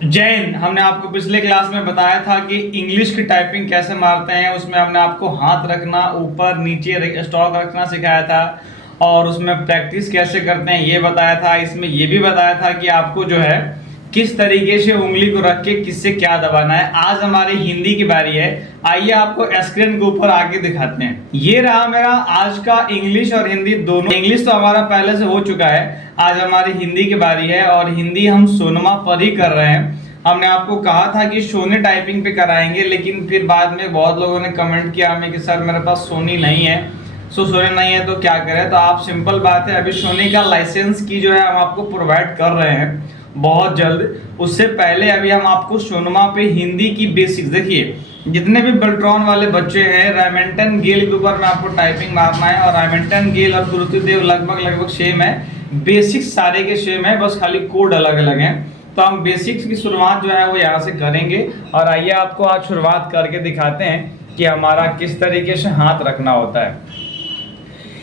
जय हिंद। हमने आपको पिछले क्लास में बताया था कि इंग्लिश की टाइपिंग कैसे मारते हैं। उसमें हमने आपको हाथ रखना, ऊपर नीचे स्टॉक रखना सिखाया था और उसमें प्रैक्टिस कैसे करते हैं ये बताया था। इसमें ये भी बताया था कि आपको जो है किस तरीके से उंगली को रख के किससे क्या दबाना है। आज हमारी हिंदी की बारी है। आइए आपको स्क्रीन के ऊपर आगे दिखाते हैं। ये रहा मेरा आज का इंग्लिश और हिंदी दोनों। इंग्लिश तो हमारा पहले से हो चुका है, आज हमारी हिंदी की बारी है और हिंदी हम सोनमा पर ही कर रहे हैं। हमने आपको कहा था कि सोनी टाइपिंग पे कराएंगे, लेकिन फिर बाद में बहुत लोगों ने कमेंट किया हमें कि सर मेरे पास सोनी नहीं है। सोनी नहीं है तो क्या करें। तो आप सिंपल बात है, अभी सोनी का लाइसेंस की जो है हम आपको प्रोवाइड कर रहे हैं बहुत जल्द। उससे पहले अभी हम आपको सोनमा पे हिंदी की बेसिक्स, देखिए जितने भी बेल्ट्रॉन वाले बच्चे हैं, रायमेंटन गेल के ऊपर में आपको टाइपिंग मारना है और रायमेंटन गेल और गुरुदेव लगभग सेम है। बेसिक्स सारे के सेम है, बस खाली कोड अलग अलग है। तो हम बेसिक्स की शुरुआत जो है वो यहाँ से करेंगे और आइए आपको आज शुरुआत करके दिखाते हैं कि हमारा किस तरीके से हाथ रखना होता है।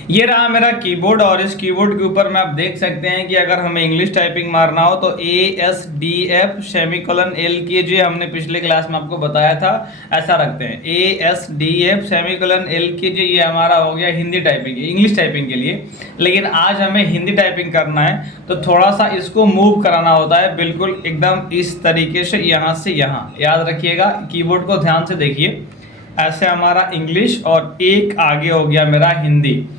ये रहा मेरा कीबोर्ड और इस कीबोर्ड के ऊपर में आप देख सकते हैं कि अगर हमें इंग्लिश टाइपिंग मारना हो तो ASDF सेमीकोलन LKJ हमने पिछले क्लास में आपको बताया था, ऐसा रखते हैं ASDF सेमीकोलन LKJ। ये हमारा हो गया हिंदी टाइपिंग, इंग्लिश टाइपिंग के लिए। लेकिन आज हमें हिंदी टाइपिंग करना है तो थोड़ा सा इसको मूव कराना होता है, बिल्कुल एकदम इस तरीके से यहाँ से यहाँ। याद रखिएगा, कीबोर्ड को ध्यान से देखिए। ऐसे हमारा इंग्लिश और एक आगे हो गया मेरा हिंदी।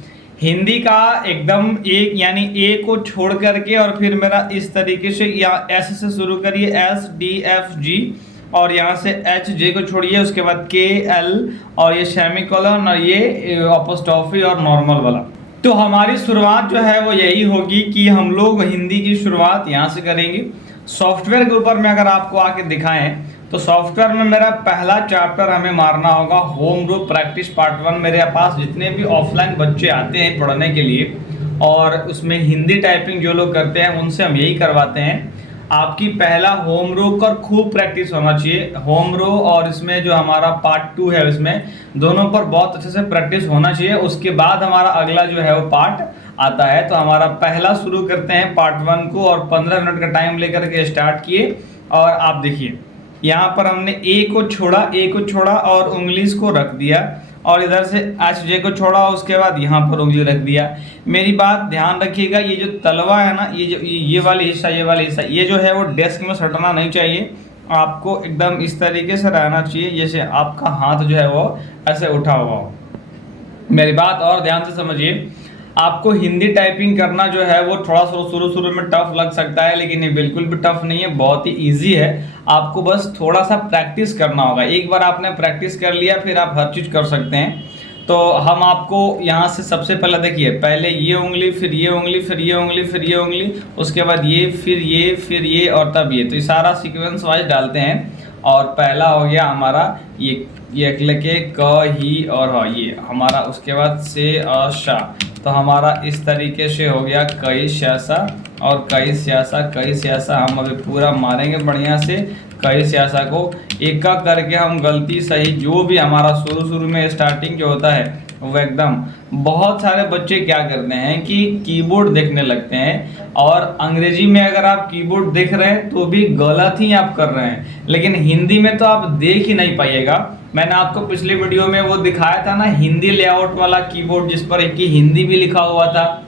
हिंदी का एकदम एक यानी ए को छोड़ करके और फिर मेरा इस तरीके से यहाँ एस से शुरू करिए, SDFG, और यहाँ से HJ को छोड़िए, उसके बाद KL और ये सेमीकोलन और ये अपोस्ट्रोफी और नॉर्मल वाला। तो हमारी शुरुआत जो है वो यही होगी कि हम लोग हिंदी की शुरुआत यहाँ से करेंगे। सॉफ्टवेयर के ऊपर में अगर आपको आके दिखाएं तो सॉफ्टवेयर में मेरा पहला चैप्टर हमें मारना होगा होम ग्रुप प्रैक्टिस पार्ट 1। मेरे पास जितने भी ऑफलाइन बच्चे आते हैं पढ़ने के लिए और उसमें हिंदी टाइपिंग जो लोग करते हैं उनसे हम यही करवाते हैं। आपकी पहला होम रो का खूब प्रैक्टिस होना चाहिए। होम रो और इसमें जो हमारा पार्ट 2 है इसमें दोनों पर बहुत अच्छे से प्रैक्टिस होना चाहिए। उसके बाद हमारा अगला जो है वो पार्ट आता है। तो हमारा पहला शुरू करते हैं पार्ट 1 को और 15 मिनट का टाइम लेकर के स्टार्ट किए। और आप देखिए यहाँ पर हमने ए को छोड़ा और उंगली को रख दिया और इधर से HJ को छोड़ा, उसके बाद यहाँ पर उंगली रख दिया। मेरी बात ध्यान रखिएगा, ये जो तलवा है ना, ये जो ये वाली हिस्सा ये जो है वो डेस्क में सटना नहीं चाहिए। आपको एकदम इस तरीके से रहना चाहिए जैसे आपका हाथ जो है वो ऐसे उठा हुआ हो। मेरी बात और ध्यान से समझिए। आपको हिंदी टाइपिंग करना जो है वो थोड़ा सा शुरू में टफ लग सकता है, लेकिन ये बिल्कुल भी टफ नहीं है, बहुत ही इजी है। आपको बस थोड़ा सा प्रैक्टिस करना होगा। एक बार आपने प्रैक्टिस कर लिया फिर आप हर चीज़ कर सकते हैं। तो हम आपको यहाँ से सबसे पहले देखिए, पहले ये उंगली, फिर ये उंगली, फिर ये उंगली, फिर ये उंगली, उसके बाद ये, फिर ये और तब ये। तो ये सारा सीक्वेंस वाइज डालते हैं। और पहला हो गया हमारा ये लेके क ही और ह, ये हमारा। उसके बाद से शा। तो हमारा इस तरीके से हो गया कई स्यासा और कई स्यासा। हम अभी पूरा मारेंगे बढ़िया से कई स्यासा को। एक का करके हम गलती सही जो भी हमारा शुरू में स्टार्टिंग जो होता है वो एकदम। बहुत सारे बच्चे क्या करते हैं कि कीबोर्ड देखने लगते हैं और अंग्रेजी में अगर आप कीबोर्ड देख रहे हैं तो भी गलत ही आप कर रहे हैं, लेकिन हिंदी में तो आप देख ही नहीं पाइएगा। मैंने आपको पिछले वीडियो में वो दिखाया था ना, हिंदी लेआउट वाला कीबोर्ड जिस पर एक ही हिंदी भी लिखा हुआ था।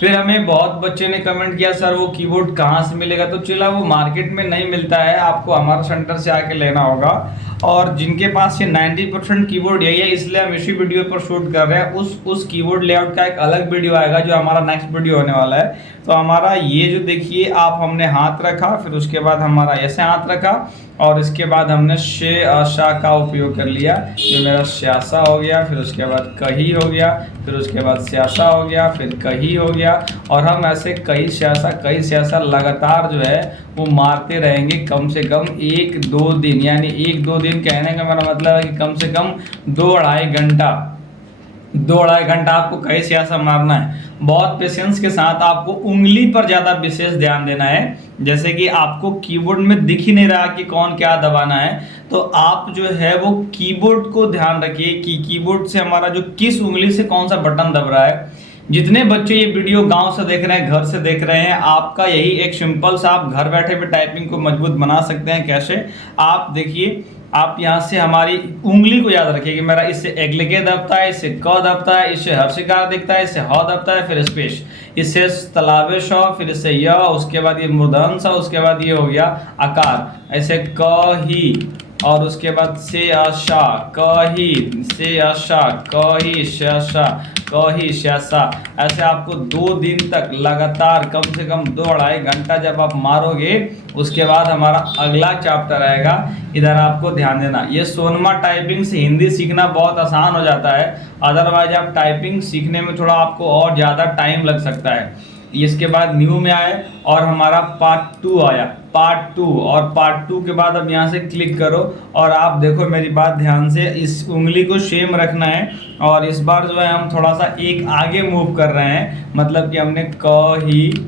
फिर हमें बहुत बच्चे ने कमेंट किया सर वो कीबोर्ड कहाँ से मिलेगा। तो चला, वो मार्केट में नहीं मिलता है, आपको हमारा सेंटर से आके लेना होगा। और जिनके पास ये 90% कीबोर्ड यही है, इसलिए हम इसी वीडियो पर शूट कर रहे हैं। उस कीबोर्ड लेआउट का एक अलग वीडियो आएगा जो हमारा नेक्स्ट वीडियो होने वाला है। तो हमारा ये जो देखिए आप, हमने हाथ रखा, फिर उसके बाद हमारा ऐसे हाथ रखा और इसके बाद हमने शे शा का उपयोग कर लिया, जो मेरा स्यासा हो गया। फिर उसके बाद कही हो गया, फिर उसके बाद स्यासा हो गया, फिर कही हो गया। और हम ऐसे कई स्यासा लगातार जो है वो मारते रहेंगे कम से कम 1-2 दिन। यानी 1-2 दिन कहने का मेरा मतलब है कि कम से कम 2-2.5 घंटा आपको कई स्यासा मारना है। बहुत पेशेंस के साथ आपको उंगली पर ज़्यादा विशेष ध्यान देना है। जैसे कि आपको कीबोर्ड में दिख ही नहीं रहा कि कौन क्या दबाना है, तो आप जो है वो कीबोर्ड को ध्यान रखिए कि कीबोर्ड से हमारा जो किस उंगली से कौन सा बटन दब रहा है। जितने बच्चे ये वीडियो गांव से देख रहे हैं, घर से देख रहे हैं, आपका यही एक सिंपल सा, आप घर बैठे भी टाइपिंग को मजबूत बना सकते हैं। कैसे? आप देखिए, आप यहाँ से हमारी उंगली को याद रखिए कि मेरा इससे एग्लिके दबता है, इससे क दबता है, इससे हर्षिकार दिखता है, इससे ह दबता है, फिर स्पेश, इससे तलाबे श, फिर इससे य, उसके बाद ये मूर्धन सा, उसके बाद ये हो गया आकार, ऐसे क ही, और उसके बाद से आशा, क ही, से आशा, क ही, शा, क ही, शा। ऐसे आपको 2 दिन तक लगातार कम से कम 2-2.5 घंटा जब आप मारोगे, उसके बाद हमारा अगला चैप्टर आएगा। इधर आपको ध्यान देना, ये सोनमा टाइपिंग से हिंदी सीखना बहुत आसान हो जाता है, अदरवाइज आप टाइपिंग सीखने में थोड़ा आपको और ज़्यादा टाइम लग सकता है। इसके बाद न्यू में आए और हमारा पार्ट 2 आया, पार्ट 2, और पार्ट 2 के बाद अब यहाँ से क्लिक करो और आप देखो मेरी बात ध्यान से, इस उंगली को सेम रखना है और इस बार जो है हम थोड़ा सा एक आगे मूव कर रहे हैं, मतलब कि हमने क ही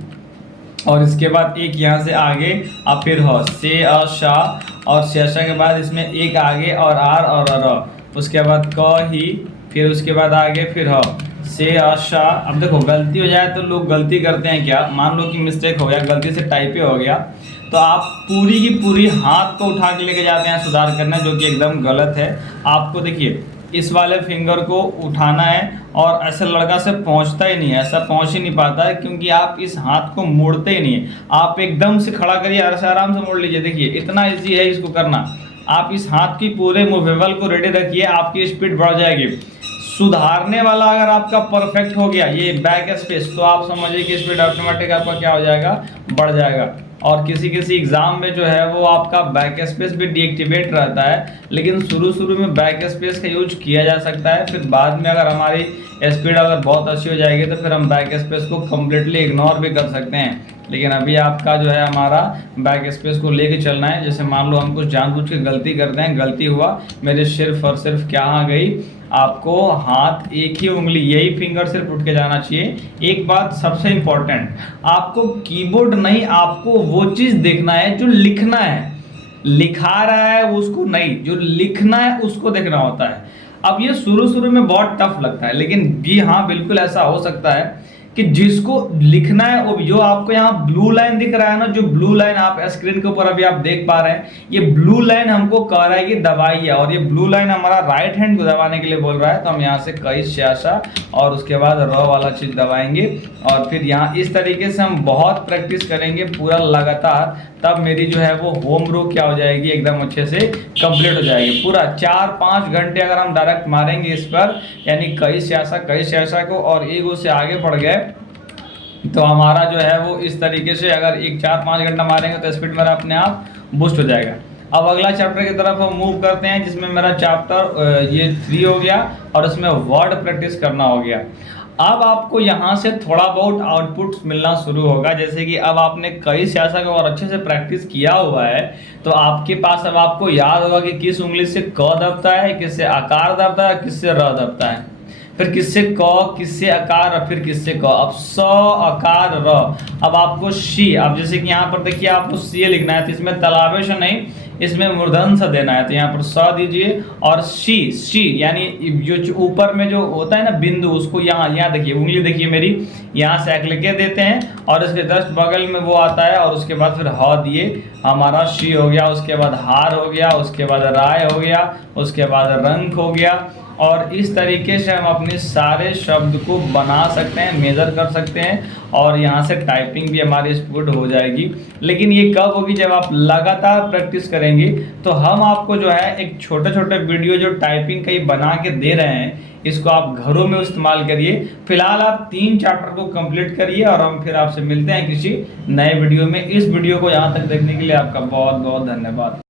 और इसके बाद एक यहाँ से आगे, अब फिर हो से शा, और शेषा के बाद इसमें एक आगे और आर और र, उसके बाद क ही, फिर उसके बाद आगे फिर हो से आशा। अब देखो गलती हो जाए तो लोग गलती करते हैं क्या, मान लो कि मिस्टेक हो गया, गलती से टाइपे हो गया, तो आप पूरी की पूरी हाथ को उठा के लेके जाते हैं सुधार करना, जो कि एकदम गलत है। आपको देखिए इस वाले फिंगर को उठाना है और ऐसे लड़का से पहुंचता ही नहीं है, ऐसा पहुंच ही नहीं पाता है, क्योंकि आप इस हाथ को मोड़ते ही नहीं है। आप एकदम से खड़ा करिए, ऐसे आराम से मोड़ लीजिए, देखिए इतना इजी है इसको करना। आप इस हाथ की पूरे मूवेबल को रेडी रखिए, आपकी स्पीड बढ़ जाएगी। सुधारने वाला अगर आपका परफेक्ट हो गया ये बैक स्पेस, तो आप समझिए कि स्पीड ऑटोमेटिक आपका क्या हो जाएगा, बढ़ जाएगा। और किसी किसी एग्जाम में जो है वो आपका बैक स्पेस भी डीएक्टिवेट रहता है, लेकिन शुरू में बैक स्पेस का यूज किया जा सकता है, फिर बाद में अगर हमारी स्पीड अगर बहुत अच्छी हो जाएगी तो फिर हम बैक स्पेस को कम्प्लीटली इग्नोर भी कर सकते हैं। लेकिन अभी आपका जो है हमारा बैक स्पेस को लेके चलना है। जैसे मान लो हम कुछ जानबूझ के गलती करते हैं, गलती हुआ, मेरे सिर्फ और सिर्फ क्या आ गई, आपको हाथ एक ही उंगली, यही फिंगर सिर्फ उठ के जाना चाहिए। एक बात सबसे इंपॉर्टेंट, आपको कीबोर्ड नहीं, आपको वो चीज देखना है जो लिखना है, लिखा रहा है उसको नहीं, जो लिखना है उसको देखना होता है। अब ये शुरू में बहुत टफ लगता है, लेकिन भी हाँ बिल्कुल ऐसा हो सकता है कि जिसको लिखना है वो, जो आपको यहाँ ब्लू लाइन दिख रहा है ना, जो ब्लू लाइन आप स्क्रीन के ऊपर अभी आप देख पा रहे हैं, ये ब्लू लाइन हमको कह रहा है कि दबाइए, और ये ब्लू लाइन हमारा राइट हैंड को दबाने के लिए बोल रहा है। तो हम यहाँ से कई श्यासा और उसके बाद र वाला चीज दबाएंगे, और फिर यहाँ इस तरीके से हम बहुत प्रैक्टिस करेंगे पूरा लगातार, तब मेरी जो है वो होम रो क्या हो जाएगी, एकदम अच्छे से कंप्लीट हो जाएगी। पूरा 4-5 घंटे अगर हम डायरेक्ट मारेंगे इस पर, यानी कई श्यासा को, और एक उससे आगे बढ़ गए, तो हमारा जो है वो इस तरीके से अगर 4-5 घंटा मारेंगे तो स्पीड मेरा अपने आप बूस्ट हो जाएगा। अब अगला चैप्टर की तरफ हम मूव करते हैं, जिसमें मेरा चैप्टर ये 3 हो गया और इसमें वर्ड प्रैक्टिस करना हो गया। अब आपको यहाँ से थोड़ा बहुत आउटपुट मिलना शुरू होगा, जैसे कि अब आपने कई सियासा का और अच्छे से प्रैक्टिस किया हुआ है, तो आपके पास अब आपको याद होगा कि किस उंगली से क दबता है, किससे आकार दबता है, किससे र दबता है, फिर किससे क, किससे आकार, और फिर किससे क। अब स आकार र। अब आपको शी, अब जैसे कि यहाँ पर देखिए आपको सी लिखना है, तो इसमें तलावेश नहीं, इसमें मूर्धन सा देना है, तो यहाँ पर स दीजिए, और शी यानी जो ऊपर में जो होता है ना बिंदु, उसको यहाँ देखिए, उंगली देखिए मेरी, यहाँ से लिखे देते हैं और इसके जस्ट बगल में वो आता है, और उसके बाद फिर ह दिए, हमारा शी हो गया, उसके बाद हार हो गया, उसके बाद राय हो गया, उसके बाद रंग हो गया। और इस तरीके से हम अपने सारे शब्द को बना सकते हैं, मेजर कर सकते हैं, और यहाँ से टाइपिंग भी हमारी स्पीड हो जाएगी। लेकिन ये कब होगी, जब आप लगातार प्रैक्टिस करेंगे। तो हम आपको जो है एक छोटे वीडियो जो टाइपिंग का ही बना के दे रहे हैं, इसको आप घरों में इस्तेमाल करिए। फिलहाल आप 3 चैप्टर को कंप्लीट करिए, और हम फिर आपसे मिलते हैं किसी नए वीडियो में। इस वीडियो को यहाँ तक देखने के लिए आपका बहुत बहुत धन्यवाद।